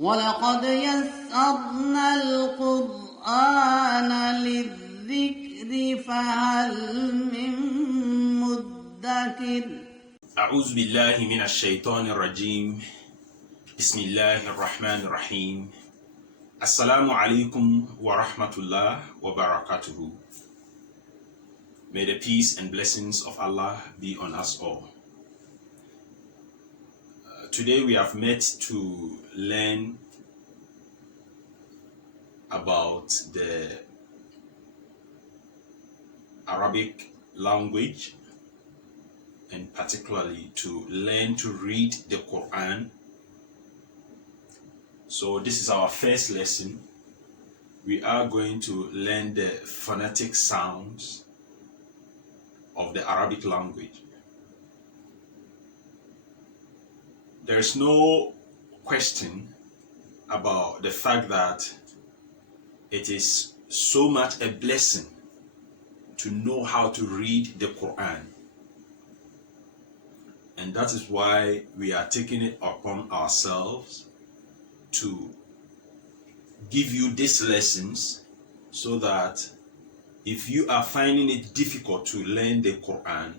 وَلَقَدْ يَسَّرْنَا الْقُرْآنَ لِلذِّكْرِ فَهَلْ مِن مُّدَّكِرٍ. أعوذ بالله من الشيطان الرجيم. بسم الله الرحمن الرحيم. Assalamu alaikum wa rahmatullah wa barakatuhu. May the peace and blessings of Allah be on us all. Today we have met to learn about the Arabic language, and particularly to learn to read the Quran. So this is our first lesson. We are going to learn the phonetic sounds of the Arabic language. There's no question about the fact that it is so much a blessing to know how to read the Quran. And that is why we are taking it upon ourselves to give you these lessons, so that if you are finding it difficult to learn the Quran,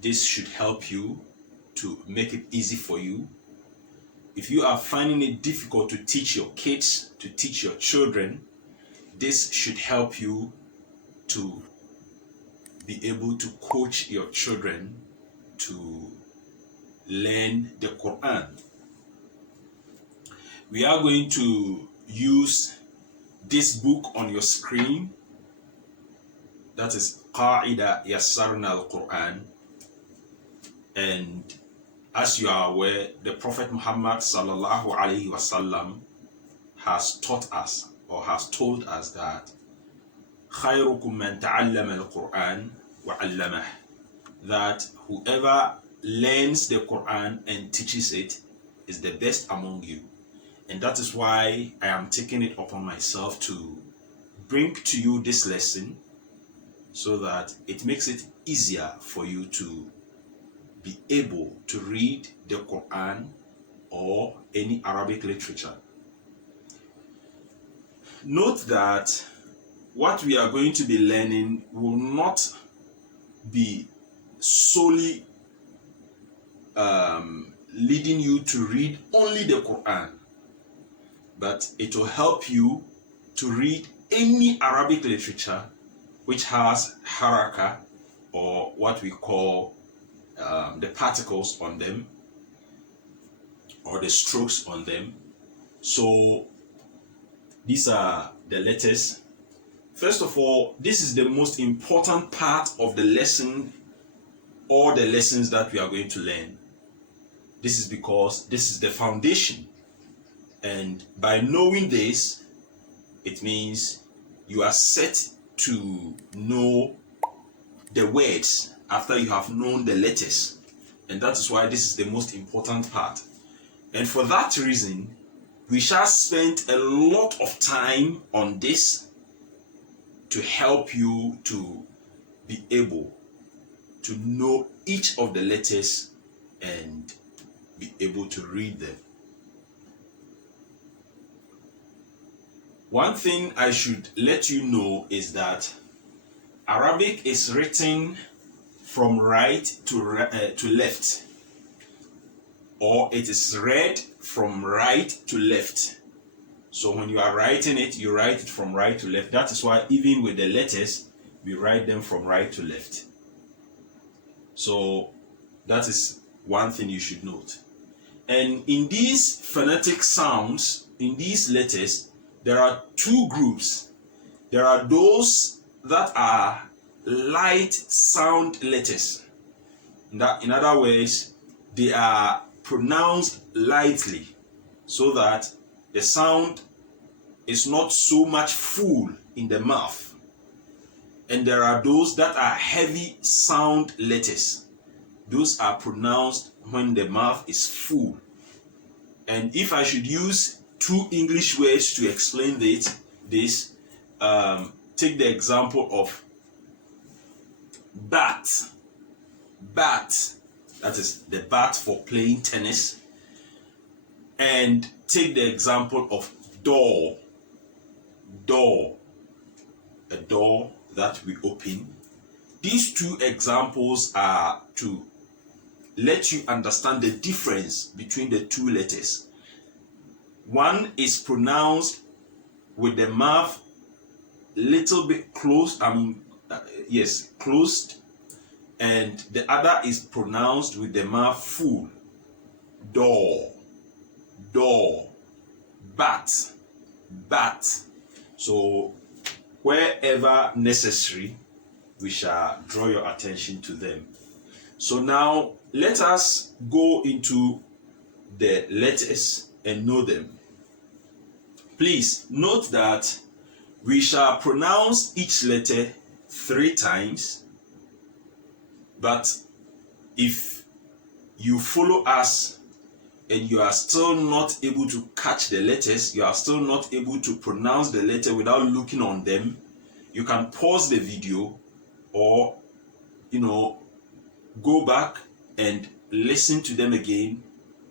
this should help you to make it easy for you. If you are finding it difficult to teach your kids, to teach your children, this should help you to be able to coach your children to learn the Quran. We are going to use this book on your screen. That is Qa'ida Yassarna al-Quran. And as you are aware, the Prophet Muhammad sallallahu alaihi wasallam has taught us, or has told us, that خيركم من تعلم القرآن وعلمه, that whoever learns the Quran and teaches it is the best among you. And that is why I am taking it upon myself to bring to you this lesson, so that it makes it easier for you to be able to read the Quran or any Arabic literature. Note that what we are going to be learning will not be solely leading you to read only the Quran, but it will help you to read any Arabic literature which has haraka, or what we call the particles on them, or the strokes on them. So these are the letters. First of all, this is the most important part of the lesson, or the lessons that we are going to learn. This is because this is the foundation, and by knowing this, it means you are set to know the words after you have known the letters. And that is why this is the most important part. And for that reason, we shall spend a lot of time on this to help you to be able to know each of the letters and be able to read them. One thing I should let you know is that Arabic is written from right to left, or it is read from right to left. So when you are writing it, you write it from right to left. That is why even with the letters, we write them from right to left. So that is one thing you should note. And in these phonetic sounds, in these letters, there are two groups. There are those that are light sound letters. In other words, they are pronounced lightly, so that the sound is not so much full in the mouth. And there are those that are heavy sound letters. Those are pronounced when the mouth is full. And if I should use two English words to explain this, take the example of bat. Bat, that is the bat for playing tennis. and take the example of door. Door. A door that we open. These two examples are to let you understand the difference between the two letters. One is pronounced with the mouth little bit closed, closed, and the other is pronounced with the mouth full. Door, door, bat, bat. So wherever necessary, we shall draw your attention to them. So now let us go into the letters and know them. Please note that we shall pronounce each letter 3 times, but if you follow us and you are still not able to catch the letters, you are still not able to pronounce the letter without looking on them, you can pause the video or go back and listen to them again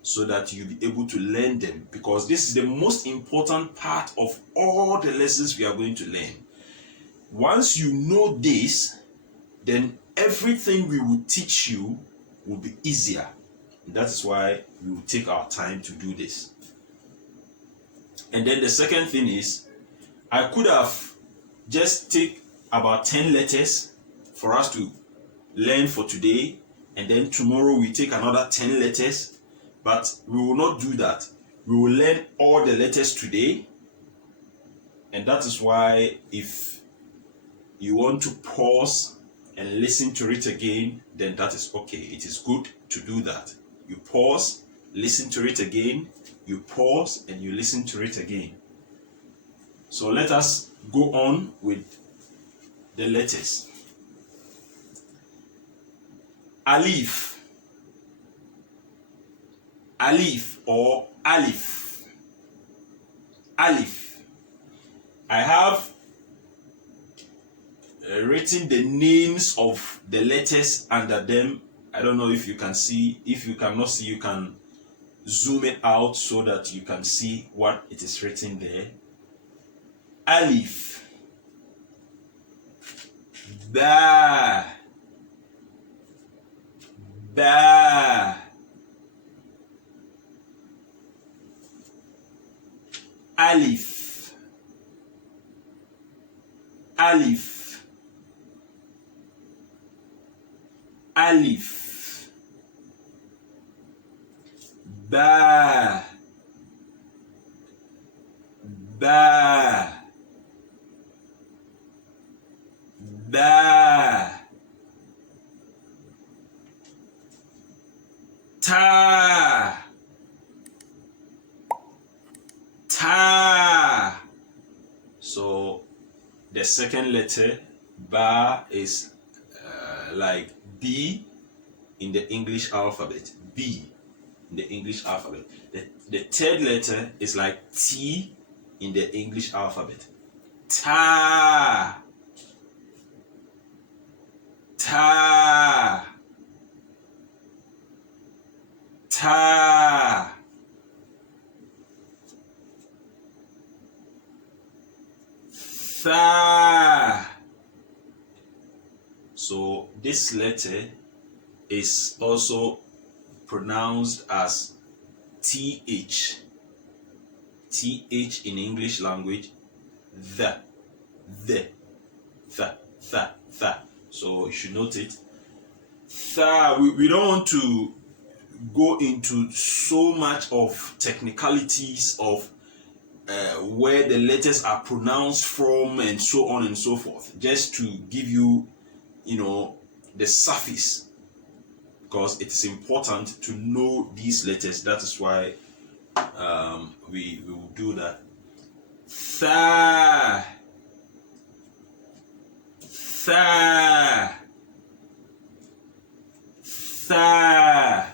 so that you'll be able to learn them, because this is the most important part of all the lessons we are going to learn. Once you know this, then everything we will teach you will be easier. And that is why we will take our time to do this. And then the second thing is, I could have just take about 10 letters for us to learn for today, and then tomorrow we take another 10 letters, but we will not do that. We will learn all the letters today, and that is why if you want to pause and listen to it again, then that is okay. It is good to do that. You pause, listen to it again, you pause and you listen to it again. So let us go on with the letters. Alif, alif or alif, alif. I have written the names of the letters under them. I don't know if you can see. If you cannot see, you can zoom it out so that you can see what it is written there. Alif, ba, ba, alif, alif, alif, ba, ba, ba, ta, ta. So the second letter, ba, is like B in the English alphabet. B in the English alphabet. The third letter is like T in the English alphabet. Ta, ta, ta. Tha. So this letter is also pronounced as TH. TH in English language. The. So you should note it. Tha. We don't want to go into so much of technicalities of where the letters are pronounced from and so on and so forth, just to give you, the surface, because it is important to know these letters. That is why we will do that. Tha, tha, tha.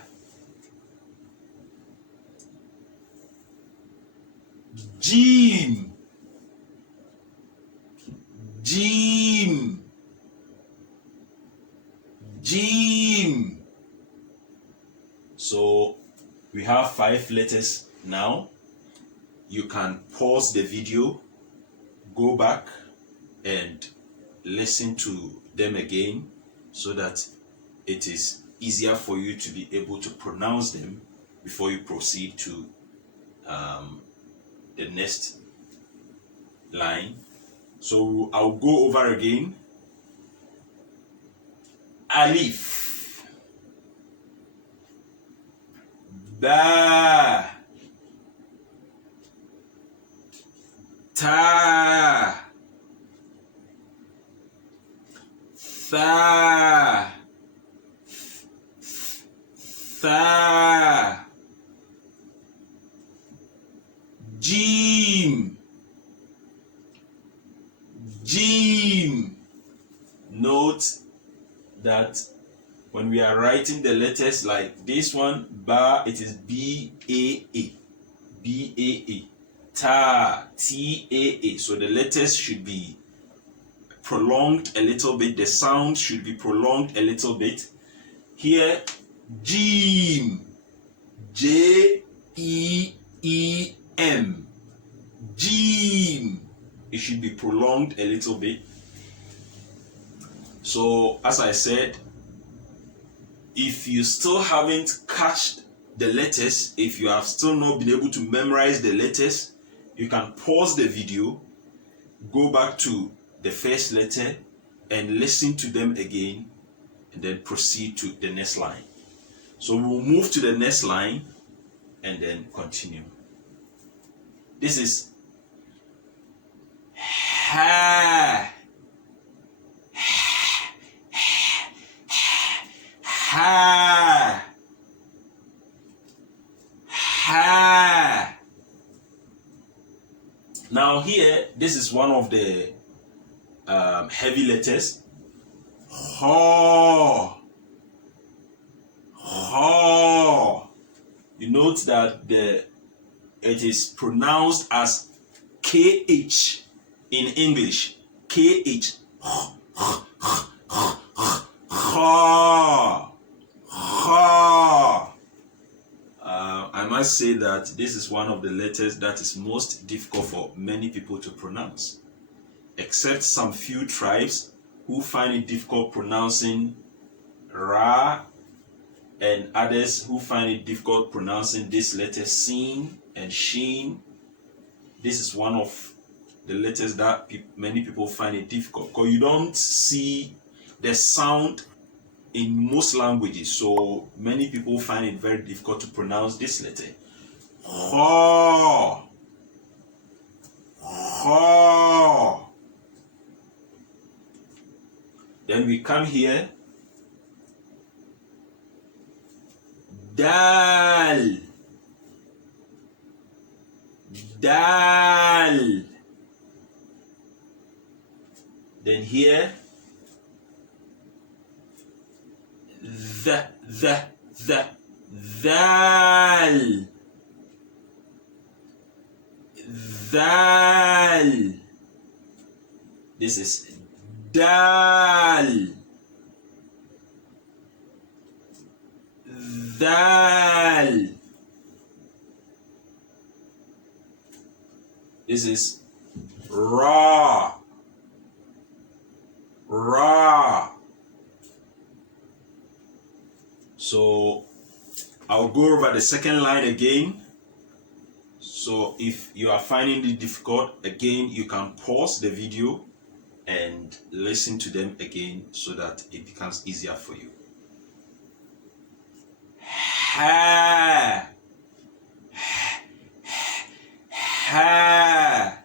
Jim, jim, jim. So we have 5 letters Now you can pause the video, go back and listen to them again so that it is easier for you to be able to pronounce them before you proceed to the next line. So I'll go over again. Alif, Ba, Ta, Tha, Tha, Jim, Jim. Note that when we are writing the letters like this one, Ba, it is B-A-A, B-A-A. Ta, T-A-A. So the letters should be prolonged a little bit. The sound should be prolonged a little bit. Here, Jim, J-E-E-M, Jim. It should be prolonged a little bit. So, as I said, if you still haven't catched the letters, if you have still not been able to memorize the letters, you can pause the video, go back to the first letter and listen to them again, and then proceed to the next line. So we'll move to the next line and then continue. This is ha, ha, ha. Now here, this is one of the heavy letters. Ho, ho. You note that it is pronounced as KH in English. KH. Ha, ha. I must say that this is one of the letters that is most difficult for many people to pronounce, except some few tribes who find it difficult pronouncing Ra, and others who find it difficult pronouncing this letter Sin and Shin. This is one of the letters that many people find it difficult because you don't see the sound in most languages, so many people find it very difficult to pronounce this letter. Ho, ho. Then we come here. Dal, dal. Then here, the, dal, dal. This is dal, dal. This is ra, ra. So I'll go over the second line again. So if you are finding it difficult, again, you can pause the video and listen to them again so that it becomes easier for you. Ha, ha,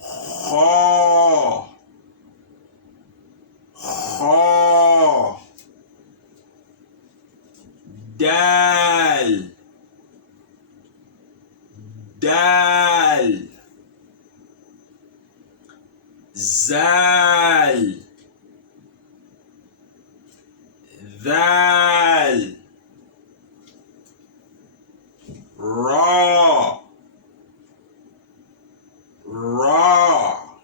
ho, ho, dal, dal, zal, dal, ra, ra.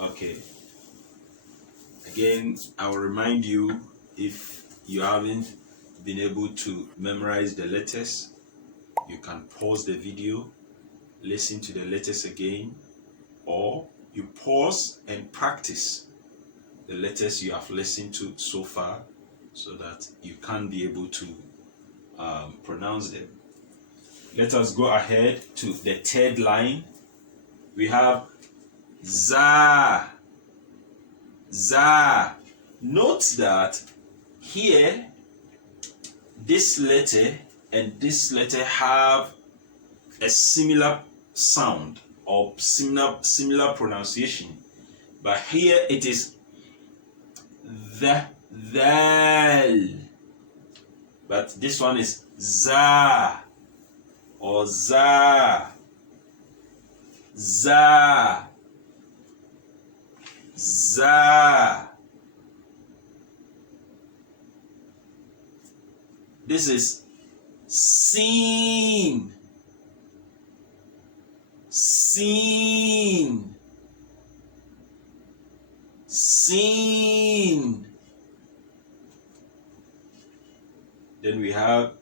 Okay. Again, I will remind you, if you haven't been able to memorize the letters, you can pause the video, listen to the letters again, or you pause and practice the letters you have listened to so far so that you can be able to pronounce them. Let us go ahead to the third line. We have za, za. Note that here this letter and this letter have a similar sound or similar pronunciation, but here it is the thal, but this one is za or za, za, za. This is seen, seen, seen. Then we have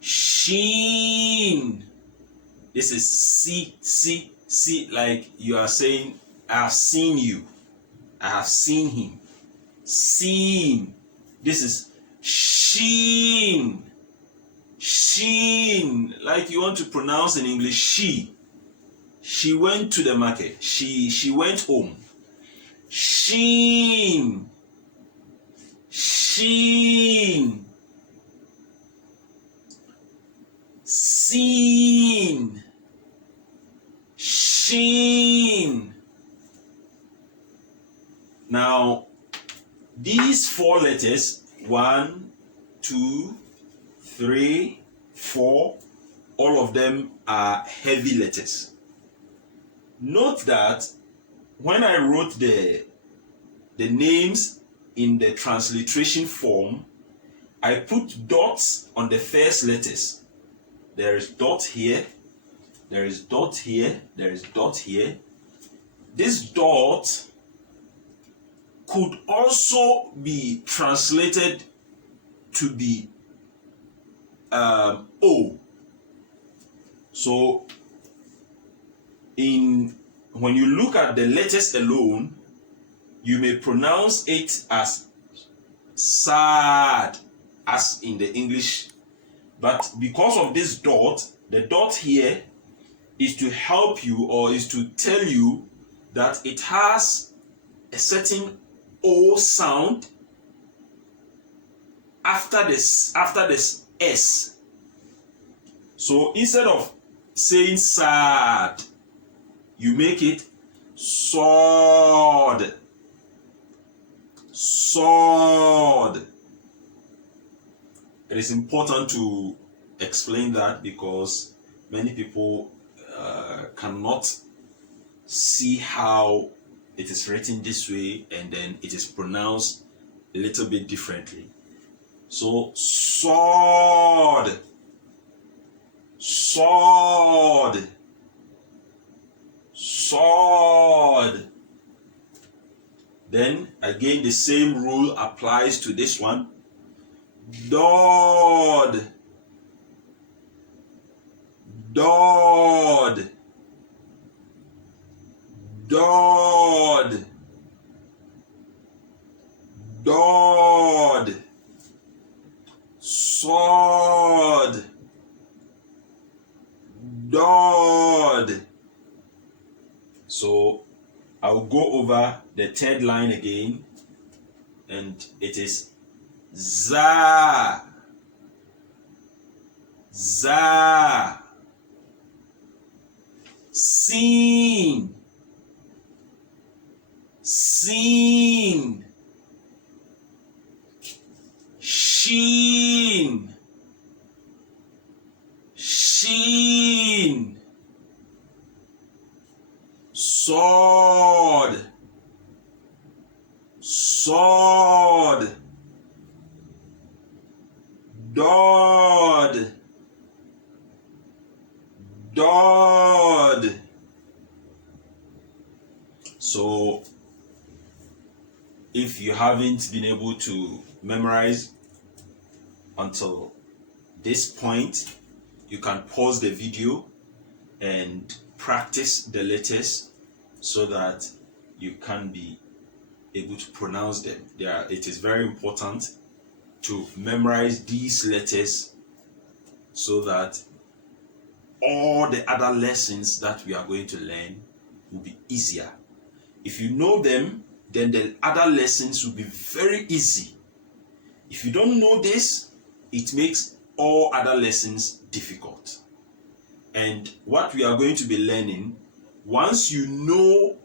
sheen. This is see, like you are saying, I have seen you, I have seen him. Seen. This is sheen, sheen, like you want to pronounce in English she. She went to the market. She went home. Sheen, sheen, seen, sheen. Now, these four letters, 1, 2, 3, 4, all of them are heavy letters. Note that when I wrote the names in the transliteration form, I put dots on the first letters. There is dot here, there is dot here, there is dot here. This dot could also be translated to be O. So when you look at the letters alone, you may pronounce it as sad, as in the English. But because of this dot, the dot here is to help you, or is to tell you that it has a certain O sound after this S. So instead of saying sad, you make it sword, sword. It is important to explain that because many people cannot see how it is written this way and then it is pronounced a little bit differently. So sword, sword, sword. Then again the same rule applies to this one. Dod, dod, dod, dod, sword, dod. So I'll go over the third line again, and it is za, za, seen, seen, sheen, sheen, sword, sword, dod, dod. So if you haven't been able to memorize until this point, you can pause the video and practice the letters so that you can be able to pronounce them. It is very important to memorize these letters so that all the other lessons that we are going to learn will be easier. If you know them, then the other lessons will be very easy. If you don't know this, it makes all other lessons difficult. And what we are going to be learning, once you know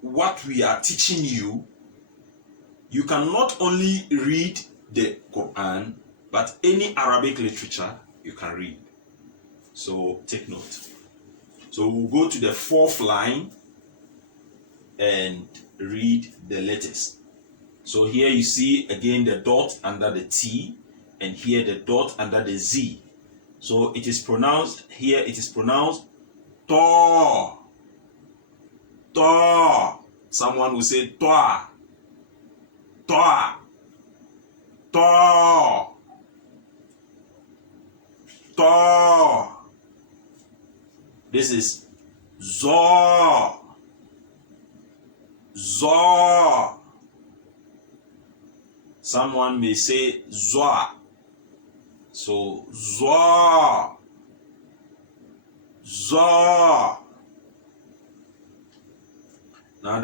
what we are teaching you, you can not only read the Quran, but any Arabic literature you can read. So take note. So we'll go to the fourth line and read the letters. So here you see again the dot under the T, and here the dot under the Z. So it is pronounced, here it is pronounced to. To. Someone will say toa. Toa. To. To. This is zo. Zo. Someone may say zoa. So zo. Zo. Now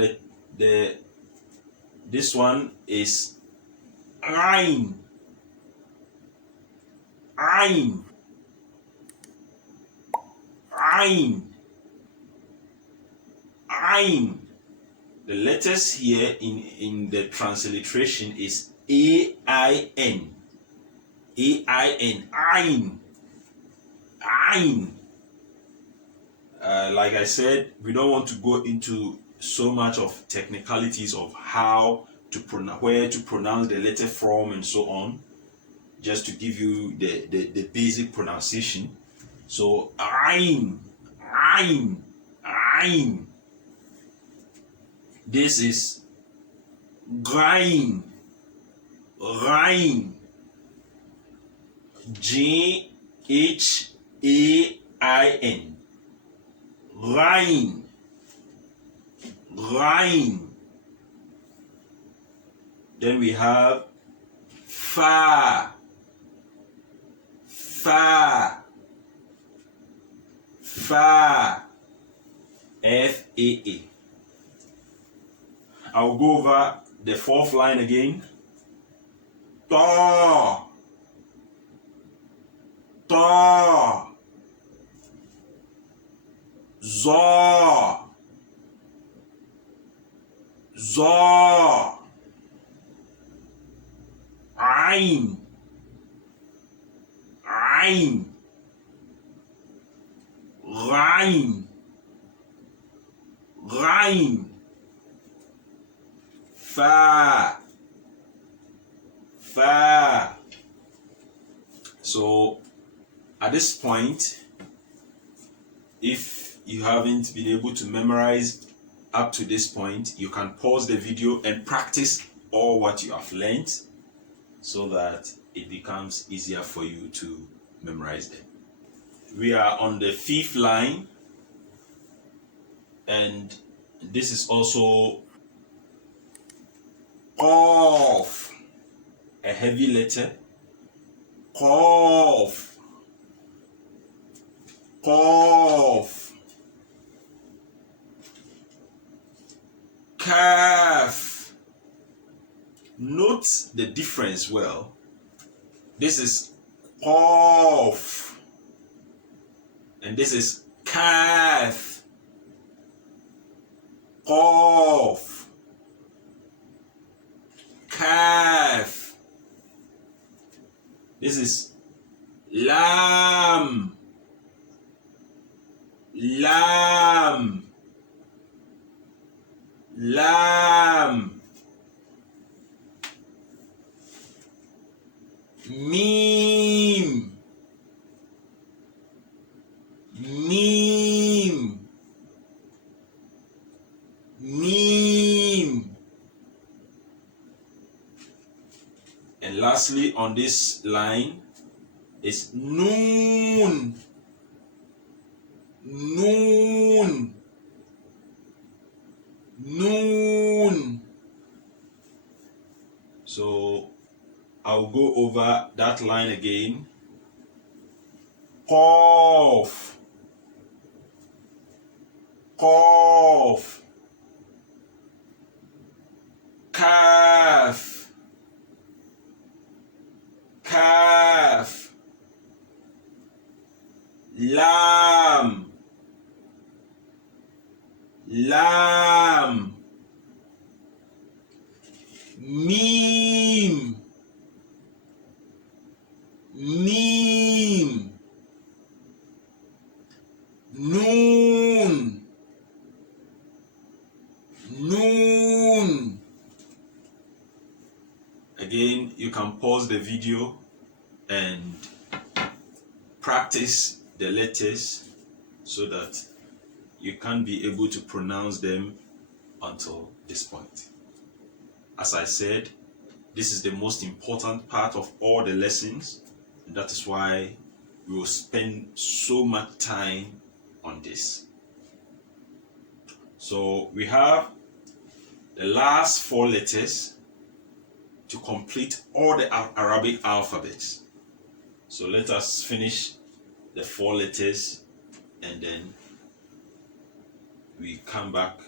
this one is ain. Ain. Ain. Ain. The letters here in the transliteration is A-I-N. A-I-N. Ain. Ain. Like I said, we don't want to go into so much of technicalities of how to where to pronounce the letter from and so on, just to give you the basic pronunciation. So ain, ain, ain. This is grain, rain. G-H-A-I-N. Rain. Rain. Then we have fa. Fa. Fa. F-A-A. I'll go over the fourth line again. Ta. Ta. Za. Za. Ain. Ain. Rain. Rain. Fa. Fa. So at this point, if you haven't been able to memorize up to this point, you can pause the video and practice all what you have learned so that it becomes easier for you to memorize them. We are on the fifth line, and this is also Qaf, a heavy letter. Qaf. Qaf. Kaf. Note the difference well. This is Qaf, and this is Kaf. Qaf. Kaf. This is Lam. Lam. Lam. Mim. Mim. Mim. And lastly, on this line is noon. Noon. Noon. So I'll go over that line again. Qaf. Qaf. Kaf. Kaf. Lam. Lam. Mim. Mim. Noon. Noon. Again, you can pause the video and practice the letters so that you can be able to pronounce them until this point. As I said, this is the most important part of all the lessons, and that is why we will spend so much time on this. So we have the last 4 letters to complete all the Arabic alphabets. So let us finish the 4 letters and then we come back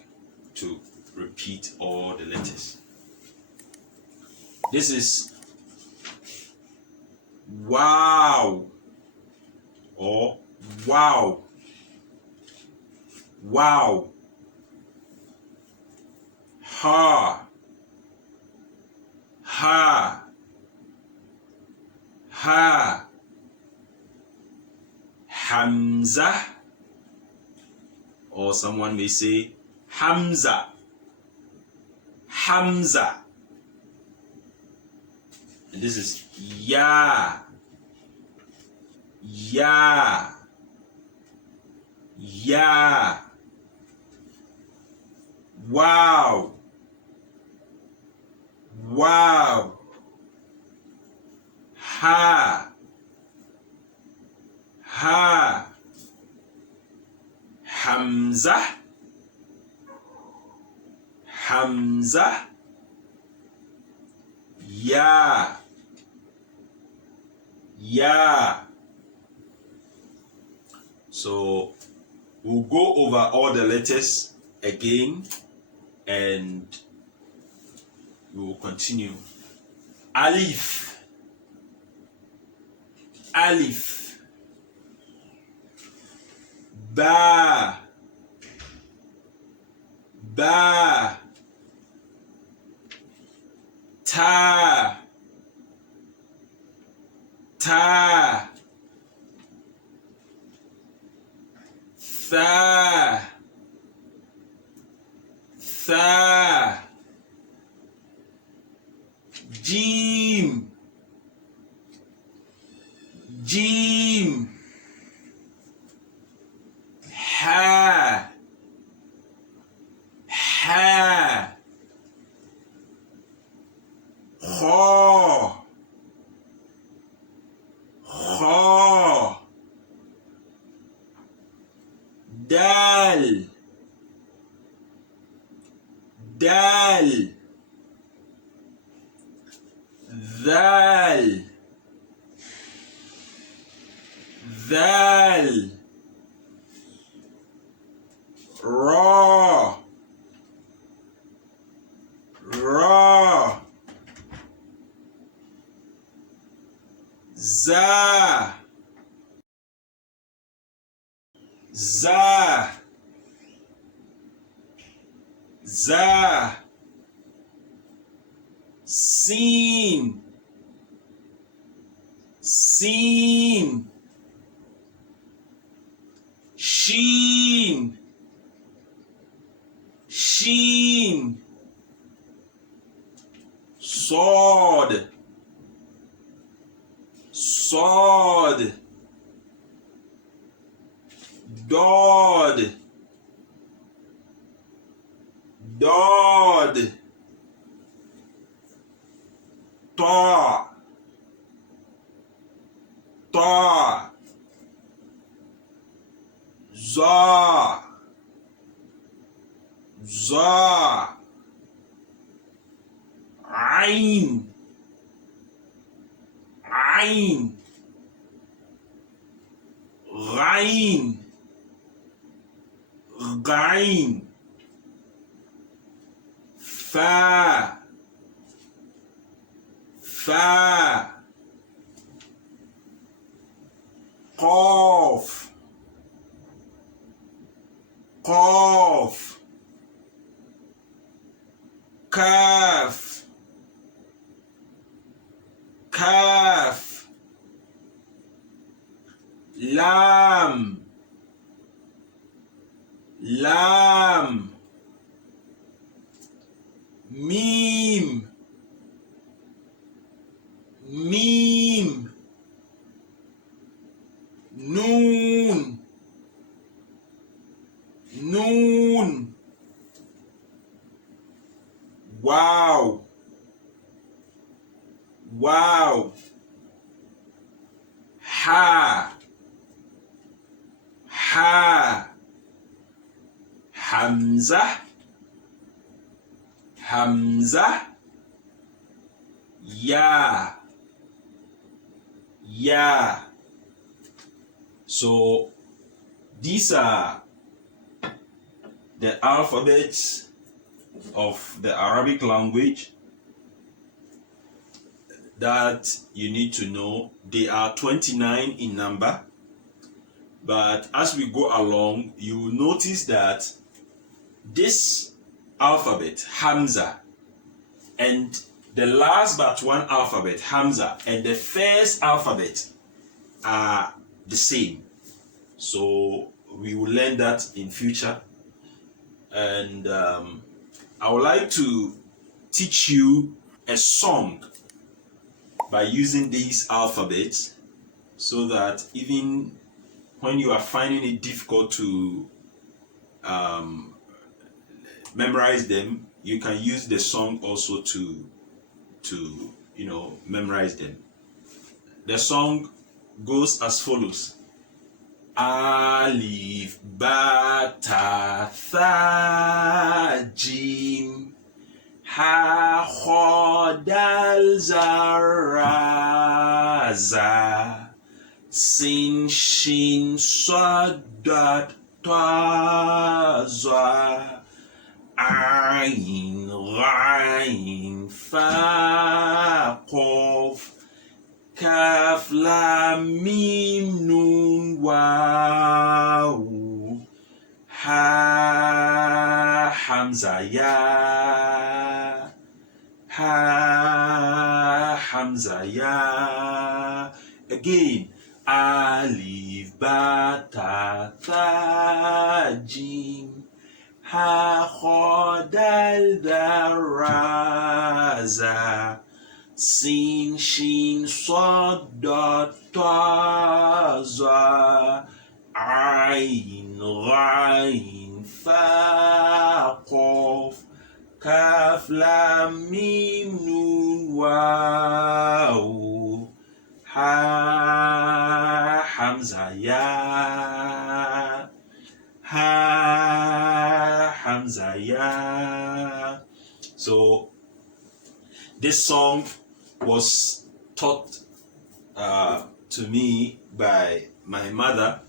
to repeat all the letters. This is wow or wow. Wow. Ha. Ha. Ha. Hamza, or someone may say Hamza. Hamza. And this is Ya. Ya. Ya. Wow. Wow. Ha. Ha. Hamza. Hamza. Ya. Ya. So we'll go over all the letters again and we will continue. Alif. Alif. Ba. Ba. Ta. Ta. Tha. Tha. Jim. Jim. Ha. Ha. Kha. Kha. Dal. Dal. Dhal. Dhal. Ra. Ra. Za. Za. Za. Sin. Sin. Sheen. Sheen. Sword. Sword. Dod. Dod. Ta. ta, za, za, ain, ain, ghain, ghain, fa, fa, qaf, qaf, kaf, kaf, lam, lam, mim, mim, nun, nun, wow, wow, ha, ha, hamza, hamza, ya, ya. So these are the alphabets of the Arabic language that you need to know. They are 29 in number, but as we go along, you will notice that this alphabet, Hamza, and the last but one alphabet, Hamza, and the first alphabet are the same. So we will learn that in future. And I would like to teach you a song by using these alphabets, so that even when you are finding it difficult to memorize them, you can use the song also to memorize them. The song goes as follows: Alif, Ba, Ta, Tha, Jim, Ha, Kha, Dal, Za, Ra, Za, Sin, Shin, Sad, Dat, Ta, Za, Ain, Ghain, Fa, Qaf, Kaf, Lam, Mim, Nun, Waw, Ha, Hamza, Ya, Ha, Hamza, Ya. Again, Alif, Ba, Ta, Tha, Jim, Ha, Kha, Dal, Dha, Ra, Za, Sin, Shin, Sad, Dat, Ta, Za, Ain, Ghain, Fa, Qaf, Kaf, Lam, Mim, Nun, Waw, Ha, Hamza, Ya, Ha, Hamza, Ya. So this song was taught to me by my mother,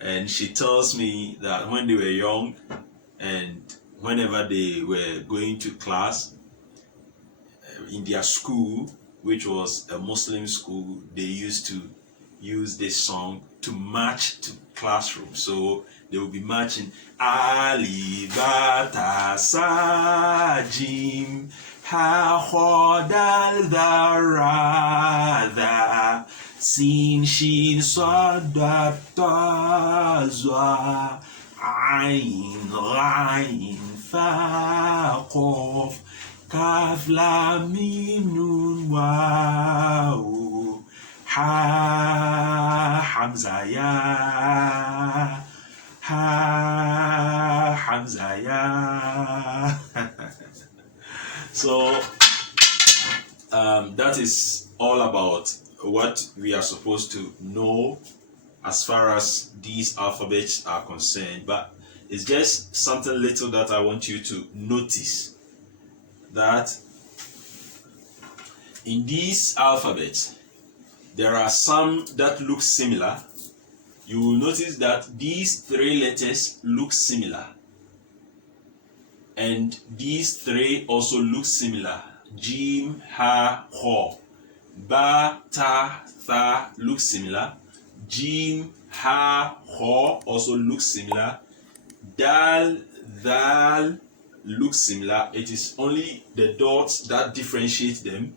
and she tells me that when they were young and whenever they were going to class in their school, which was a Muslim school, they used to use this song to march to classroom. So they will be marching Ali, Ba, Ta, Sa, Jim, Ha, Kha, Dal, Dha, Ra, Dha, Sin, Shin, Sad, Dat, Ta, Za, Ain, Ghain, Fa, Qaf, Kaf, Lam, Mim, Nun, Waw, Ha, Hamza, Ya, Ha, Hamza, Ya. So that is all about what we are supposed to know as far as these alphabets are concerned, but it's just something little that I want you to notice, that in these alphabets there are some that look similar. You will notice that these three letters look similar, and these three also look similar. Jim, ha, ho. Ba, ta, tha look similar. Jim, ha, ho also look similar. Dal, dal look similar. It is only the dots that differentiate them.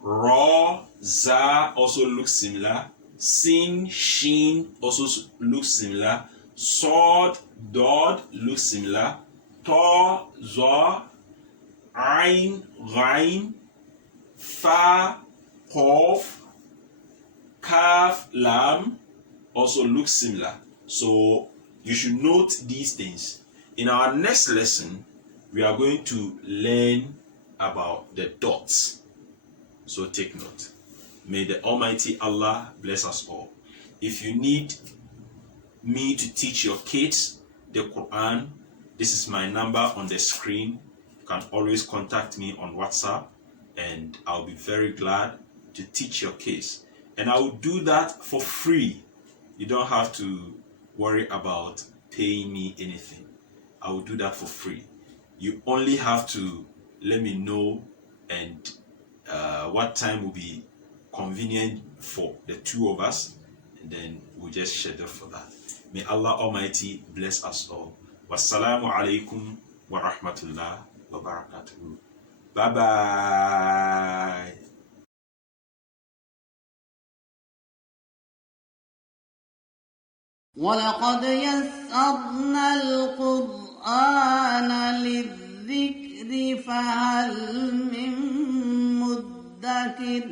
Ra, za also look similar. Sin, shin also looks similar. Sod, dod looks similar. Ta, za, ain, ghain, fa, qaf, kaf, lam also looks similar. So you should note these things. In our next lesson, we are going to learn about the dots. So take note. May the Almighty Allah bless us all. If you need me to teach your kids the Quran, this is my number on the screen. You can always contact me on WhatsApp, and I'll be very glad to teach your kids. And I will do that for free. You don't have to worry about paying me anything. I will do that for free. You only have to let me know and what time will be convenient for the two of us, and then we'll just schedule for that. May Allah Almighty bless us all. Wassalamu alaikum wa rahmatullah wa barakatuhu. Bye bye. ولقد يسرنا القرآن للذكر فهل من مدكر